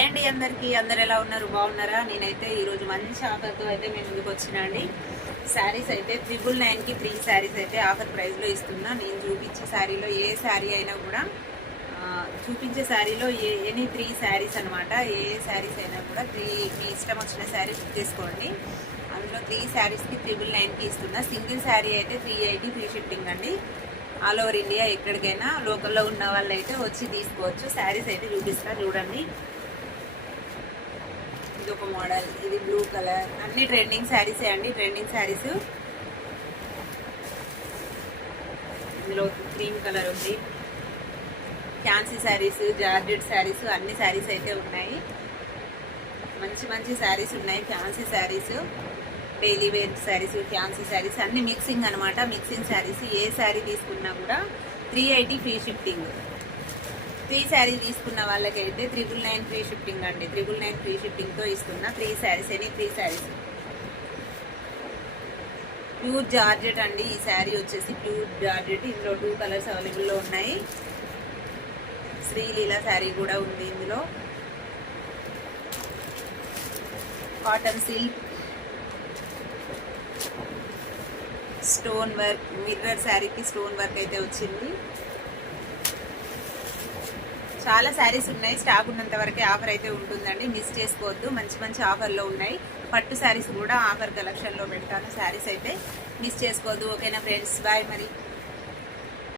Hi అండి అందరికీ. అందరు ఎలా ఉన్నారు? బాగున్నారా? నేనైతే ఈరోజు మంచి ఆఫర్తో అయితే మేము ముందుకు వచ్చినా అండి. శారీస్ అయితే 999కి 3 శారీస్ అయితే ఆఫర్ ప్రైస్లో ఇస్తున్నా. నేను చూపించే శారీలో ఏ శారీ అయినా కూడా చూపించే శారీలో ఎనీ 3 శారీస్ అనమాట. ఏ శారీస్ అయినా కూడా 3 మీ ఇష్టం వచ్చిన శారీ బుక్ చేసుకోండి. అందులో 3 శారీస్కి 999కి ఇస్తున్నా. సింగిల్ శారీ అయితే 380 ఫ్రీ షిప్పింగ్ అండి. ఆల్ ఓవర్ ఇండియా ఎక్కడికైనా లోకల్లో ఉన్న వాళ్ళు అయితే వచ్చి తీసుకోవచ్చు. శారీస్ అయితే చూపిస్తా చూడండి. ఇది ఒక మోడల్, ఇది బ్లూ కలర్, అన్ని ట్రెండింగ్ శారీసే అండి. ట్రెండింగ్ శారీస్ ఇందులో క్రీమ్ కలర్ ఉంది. ఫ్యాన్సీ శారీస్, జార్జెట్ శారీస్, అన్ని శారీస్ అయితే ఉన్నాయి. మంచి మంచి శారీస్ ఉన్నాయి. Fancy sarees, daily wear sarees, fancy sarees అన్ని మిక్సింగ్ అనమాట. మిక్సింగ్ శారీస్ ఏ శారీ తీసుకున్నా కూడా 380 ఫ్రీ షిఫ్టింగ్. 3 శారీ తీసుకున్న వాళ్ళకైతే 999 ఫ్రీ షిఫ్టింగ్ అండి. 999 ఫ్రీ షిఫ్టింగ్తో ఇస్తున్నా. 3 saris any 3 saris. Pure georgette అండి. ఈ శారీ వచ్చేసి ప్యూర్ జార్జెట్. ఇందులో 2 కలర్స్ అవైలబుల్లో ఉన్నాయి. శ్రీలీల శారీ కూడా ఉంది ఇందులో. Cotton silk, stone work, mirror శారీకి స్టోన్ వర్క్ అయితే వచ్చింది. చాలా శారీస్ ఉన్నాయి. స్టాక్ ఉన్నంత వరకే ఆఫర్ అయితే ఉంటుందండి. మిస్ చేసుకోవద్దు. మంచి మంచి ఆఫర్లో ఉన్నాయి. పట్టు శారీస్ కూడా ఆఫర్ కలెక్షన్లో పెడతాను. శారీస్ అయితే మిస్ చేసుకోవద్దు. ఓకేనా ఫ్రెండ్స్? బాయ్ మరి.